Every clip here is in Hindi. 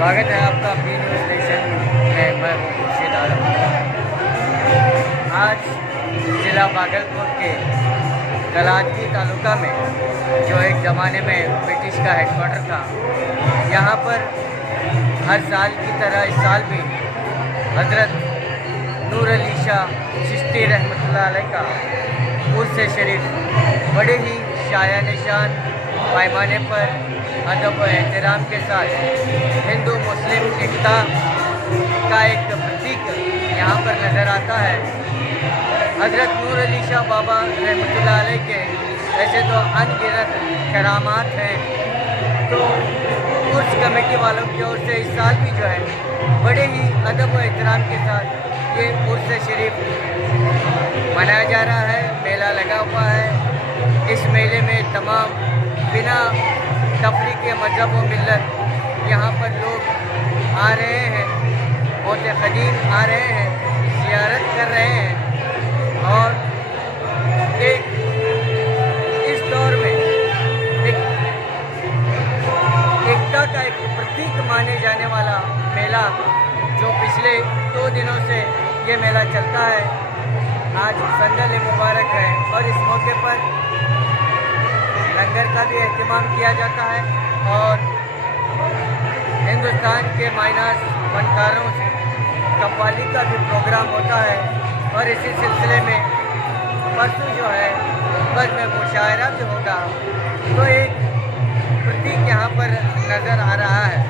स्वागत है आपका पी न्यूज़ स्टेशन में। मैं हूँ खुर्शीद आलम। आज ज़िला भागलपुर के कलादगी तालुका में, जो एक ज़माने में ब्रिटिश का हेडक्वार्टर था, यहाँ पर हर साल की तरह इस साल भी हज़रत नूर अली शाह चिश्ती रहमतुल्लाह अलैह का उर्स शरीफ बड़े ही शाया निशान पैमाने पर अदब व एहतराम के साथ हिंदू मुस्लिम एकता का एक प्रतीक यहाँ पर नज़र आता है। हज़रत नूर अली शाह बाबा रहमतुल्लाह अलैह के ऐसे तो अनगिनत करामात हैं, तो उर्स कमेटी वालों की ओर से इस साल भी जो है बड़े ही अदब व एहतराम के साथ ये उर्स शरीफ मनाया जा रहा है। मेला लगा हुआ है। इस मेले में तमाम बिना तफरी के मजहब व मिल्लत यहाँ पर लोग आ रहे हैं, बहुत क़दीम आ रहे हैं, ज़ियारत कर रहे हैं और एक इस दौर में एक एकता का एक प्रतीक माने जाने वाला मेला, जो पिछले 2 दिनों से ये मेला चलता है, आज संदल मुबारक है और इस मौके पर लंगर का भी एहतमाम किया जाता है और हिंदुस्तान के माइनस फनकारों से कव्वाली का भी प्रोग्राम होता है। और इसी सिलसिले में परसों जो है बस में मुशायरा भी होगा, तो एक प्रतीक यहाँ पर नज़र आ रहा है।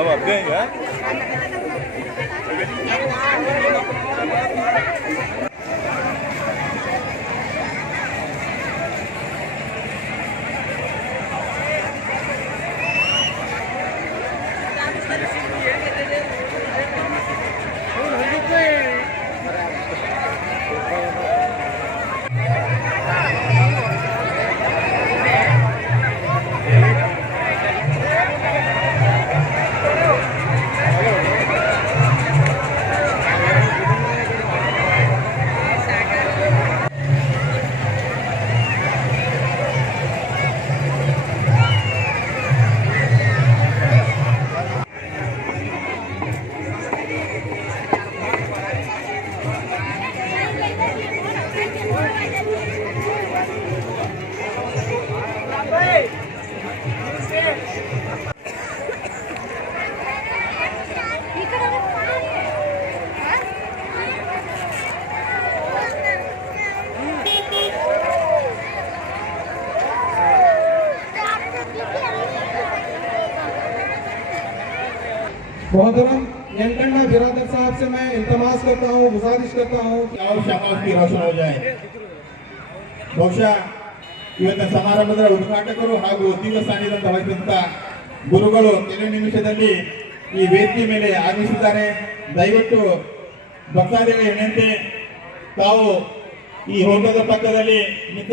अब आप देंगे मोहतरम यंकन्ना बिरादर साहब से मैं इल्तमास करता हूँ, गुजारिश करता हूँ ಯಾವ ಶಾಮಾಸ್ತಿ ರೋಷನ್ हो जाए ಬಹುಶಃ ಇವತ್ತಿನ ಸಮಾರಂಭದ ಉದ್ಘಾಟಕರು ಹಾಗೂ ಉದ್ಯೋಗ ಸ್ಥಾನದಿಂದ ವಹಿಸಿದಂತ ಗುರುಗಳು ಕೆಲವು ನಿಮಿಷದಲ್ಲಿ ಈ ವೇದಿಕೆ ಮೇಲೆ ಆಗಮಿಸಿದ್ದಾರೆ. ದಯವಿಟ್ಟು ಭಕ್ತಾದಿಗಳ ಏನಂತೆ ತಾವು ಈ ಹೋಟೆಲ್ ಪಕ್ಕದಲ್ಲಿ ನಿಂತ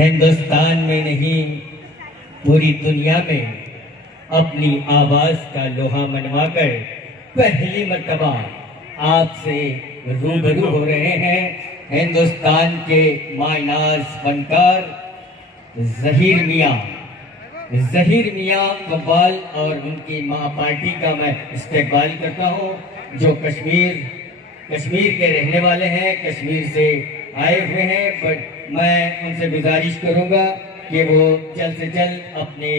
हिंदुस्तान में नहीं पूरी दुनिया में अपनी आवाज का लोहा मनवाकर पहली मर्तबा आपसे रूबरू हो रहे हैं हिंदुस्तान के मायनाज फनकार ज़हीर मियाँ कव्वाल और उनकी माँ पार्टी का मैं इस्तेकबाल करता हूँ, जो कश्मीर के रहने वाले हैं, कश्मीर से आए हुए हैं. बट मैं उनसे गुजारिश करूँगा कि वो जल्द से जल्द अपने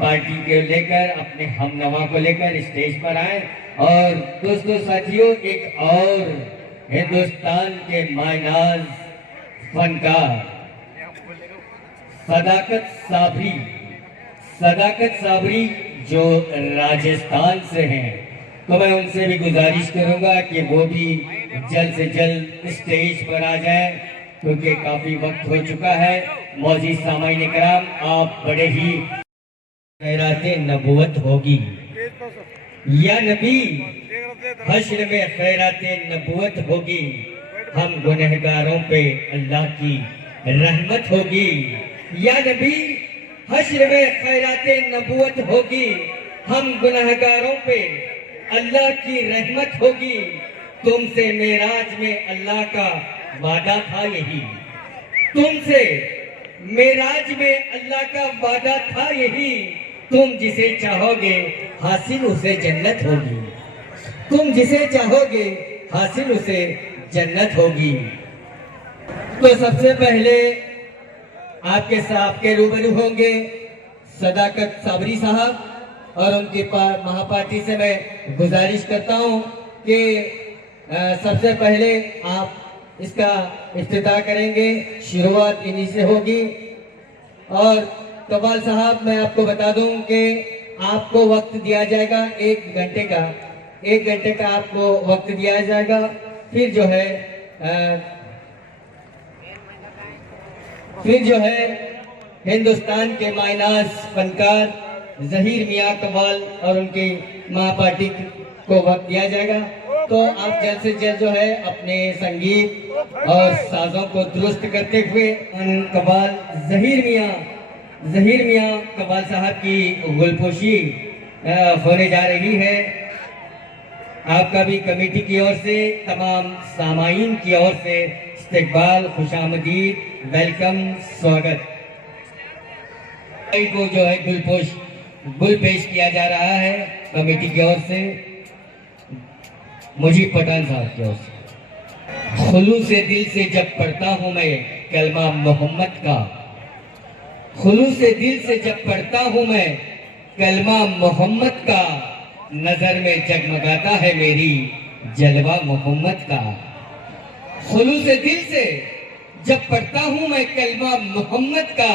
पार्टी को लेकर अपने हमनवा को लेकर स्टेज पर आए. और दोस्तों साथियों, एक और हिंदुस्तान के मायनाज फनकार सदाकत साबरी जो राजस्थान से हैं, तो मैं उनसे भी गुजारिश करूंगा कि वो भी जल्द से जल्द स्टेज पर आ जाएं, क्योंकि काफ़ी वक्त हो चुका है. मौजूद सामाईन इकराम, आप बड़े ही खैरात नबूवत होगी या नबी, हश्र में खैरात नबूवत होगी, हम गुनहगारों पे अल्लाह की रहमत होगी. या नबी, हश्र में खैरात नबूवत होगी, हम गुनहगारों पे अल्लाह की रहमत होगी. तुमसे मेराज में अल्लाह का वादा था यही, तुमसे मेराज में अल्लाह का वादा था यही. तुम जिसे चाहोगे हासिल उसे जन्नत होगी, तुम जिसे चाहोगे हासिल उसे जन्नत होगी. तो सबसे पहले आपके साथ के रूबरू होंगे सदाकत साबरी साहब, और उनकी महापार्टी से मैं गुजारिश करता हूं कि सबसे पहले आप इसका इफ्तिताह करेंगे, शुरुआत इन्हीं से होगी. और कव्वाल साहब, मैं आपको बता दूं कि आपको वक्त दिया जाएगा 1 घंटे का आपको वक्त दिया जाएगा. फिर जो है हिंदुस्तान के मायनाज फनकार ज़हीर मियाँ कव्वाल और उनकी महापार्टी को वक्त दिया जाएगा. तो आप जल्द से जल्द जो है अपने संगीत और साजों को दुरुस्त करते हुए उन कव्वाल ज़हीर मियाँ कव्वाल साहब की गुलपोशी होने जा रही है. आपका भी कमेटी की ओर से, तमाम सामाईन की ओर से इस्तकबाल, खुशामदीद, वेलकम, स्वागत. को जो है गुल पेश किया जा रहा है कमेटी की ओर से, मुजीब पठान साहब की ओर से. खुलूस दिल से जब पढ़ता हूँ मैं कलमा मोहम्मद का, खुलूस दिल से जब पढ़ता हूँ मैं कलमा मोहम्मद का, नजर में जगमगाता है मेरी जलवा मोहम्मद का. खुलूस दिल से जब पढ़ता हूँ मैं कलमा मोहम्मद का,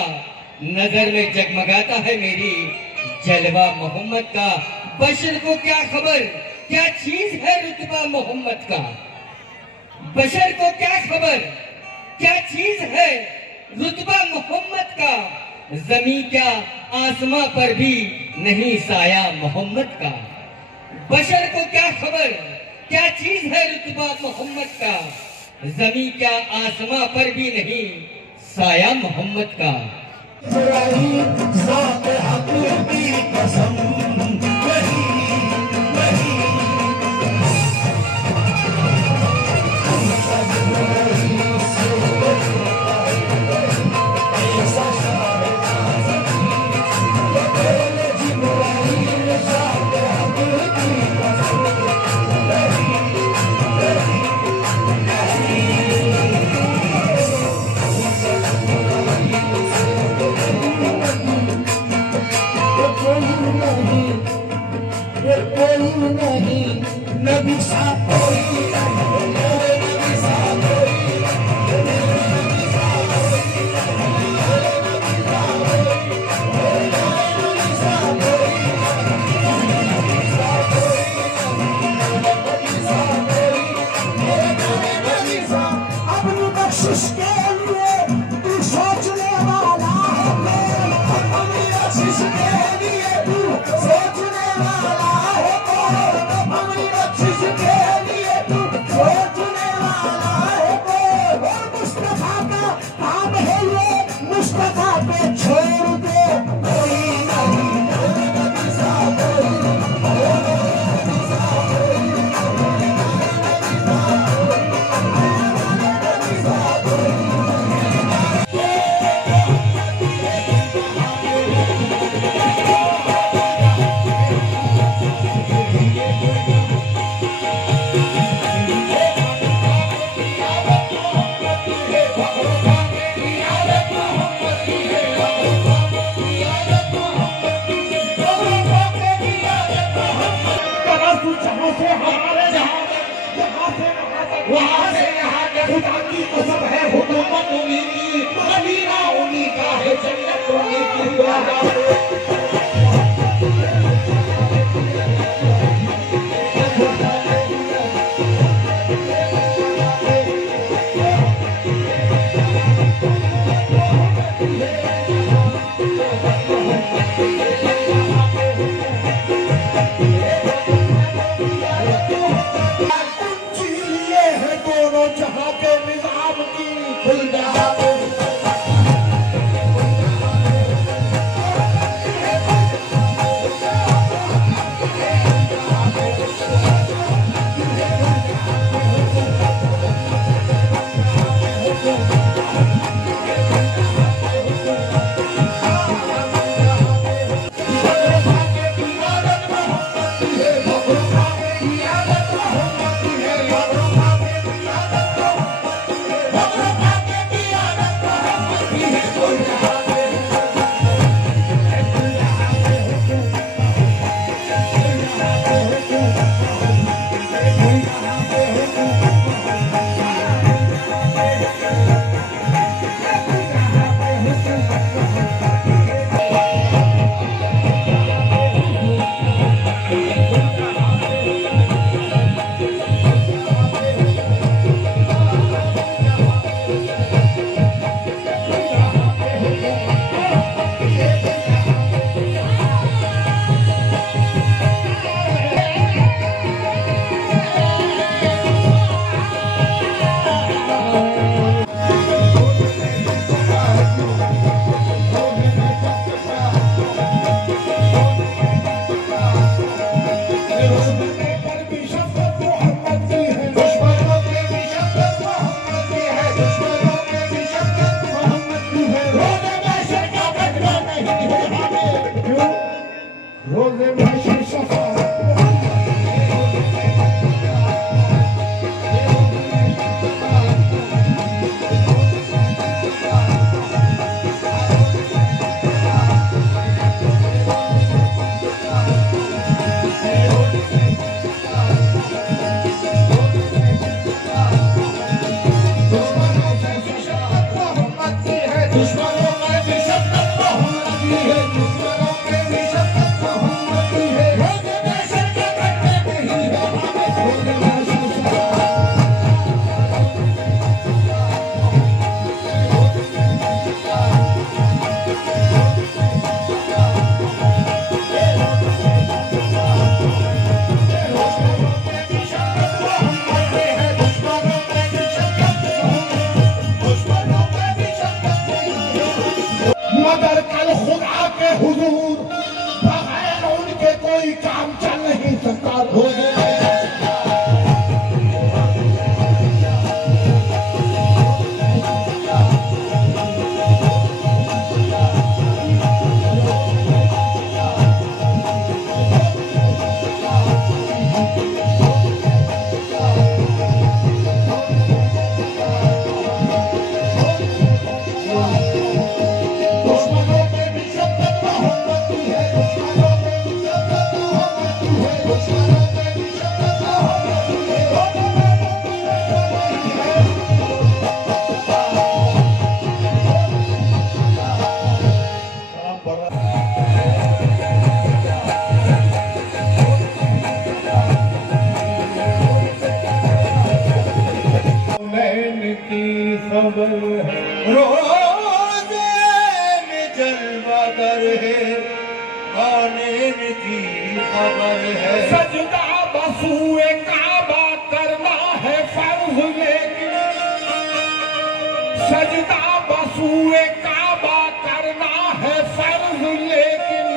नजर में जगमगाता है मेरी जलवा मोहम्मद का. बशर को क्या खबर क्या चीज है रुतबा मोहम्मद का, बशर को क्या खबर क्या चीज है रुतबा मोहम्मद का. जमीन क्या आसमां पर भी नहीं साया मोहम्मद का. बशर को क्या खबर क्या चीज है रुतबा मोहम्मद का, जमीन क्या आसमां पर भी नहीं साया मोहम्मद का. नहीं रोज़े महशर शफाअत मगर कल खुदा के हुजूर बगैर उनके कोई काम चल नहीं सकता। खबर है रोज़े में जलवागर है, आने की खबर है। सजदा बसूए काबा करना है फर्ज, लेकिन सजदा बसूए काबा करना है फर्ज, लेकिन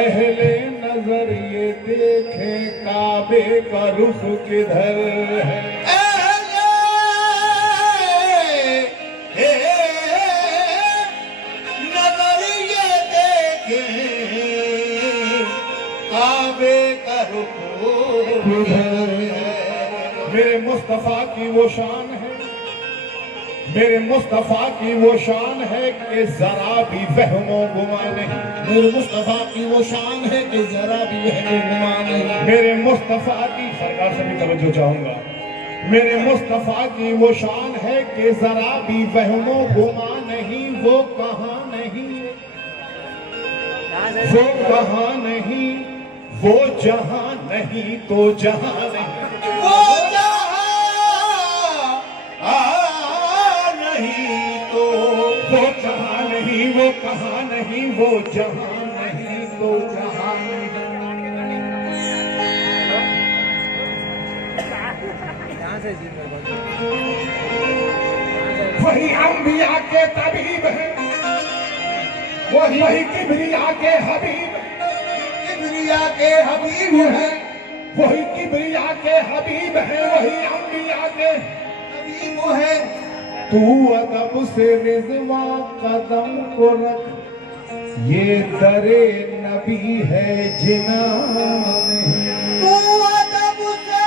अहले नजर ये देखे काबे का रुख किधर है। मेरे मुस्तफा की वो शान है, मेरे मुस्तफा की वो शान है कि जरा भी वहमो गुमा नहीं। मेरे मुस्तफा की वो शान है कि जरा भी वहमो गुमा नहीं। मेरे मुस्तफा की सरकार से भी तवज्जो चाहूंगा। मेरे मुस्तफा की वो शान है कि जरा भी वहमो गुमा नहीं। वो कहाँ नहीं, वो कहाँ नहीं, वो जहां नहीं तो जहां नहीं, वो नहीं तो वो जहां नहीं, वो कहां नहीं, वो जहां नहीं तो जहां नहीं। वही अंबिया के तबीब है, वही किबरिया के हबीब, किबरिया के हबीब है, वही किबरिया के हबीब है, वही अंबिया के हबीब है। तू अदब से रिज़वा कदम को रख, ये दरे नबी है जिना नहीं। तू अदब से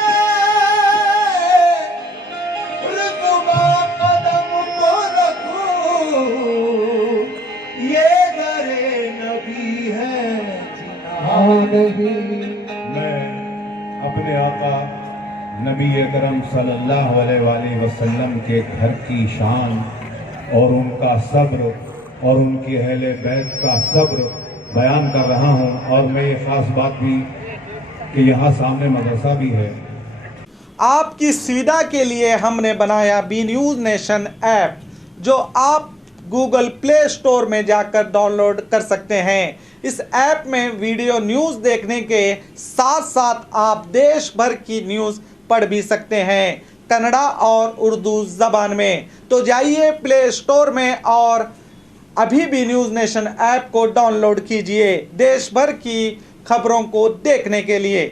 रिज़वा कदम को रखो, ये दरे नबी है जिना नहीं। मैं अपने आका नबी करम सल्लल्लाहु अलैहि वसल्लम के घर की शान और उनका सब्र और उनके अहले बैत का सब्र बयान कर रहा हूँ। और मैं ये ख़ास बात भी कि यहाँ सामने मदरसा भी है। आपकी सुविधा के लिए हमने बनाया बी न्यूज़ नेशन ऐप, जो आप गूगल प्ले स्टोर में जाकर डाउनलोड कर सकते हैं। इस ऐप में वीडियो न्यूज़ देखने के साथ साथ आप देश भर की न्यूज़ पढ़ भी सकते हैं, कन्नड़ा और उर्दू ज़बान में। तो जाइए प्ले स्टोर में और अभी भी न्यूज़ नेशन ऐप को डाउनलोड कीजिए देश भर की खबरों को देखने के लिए।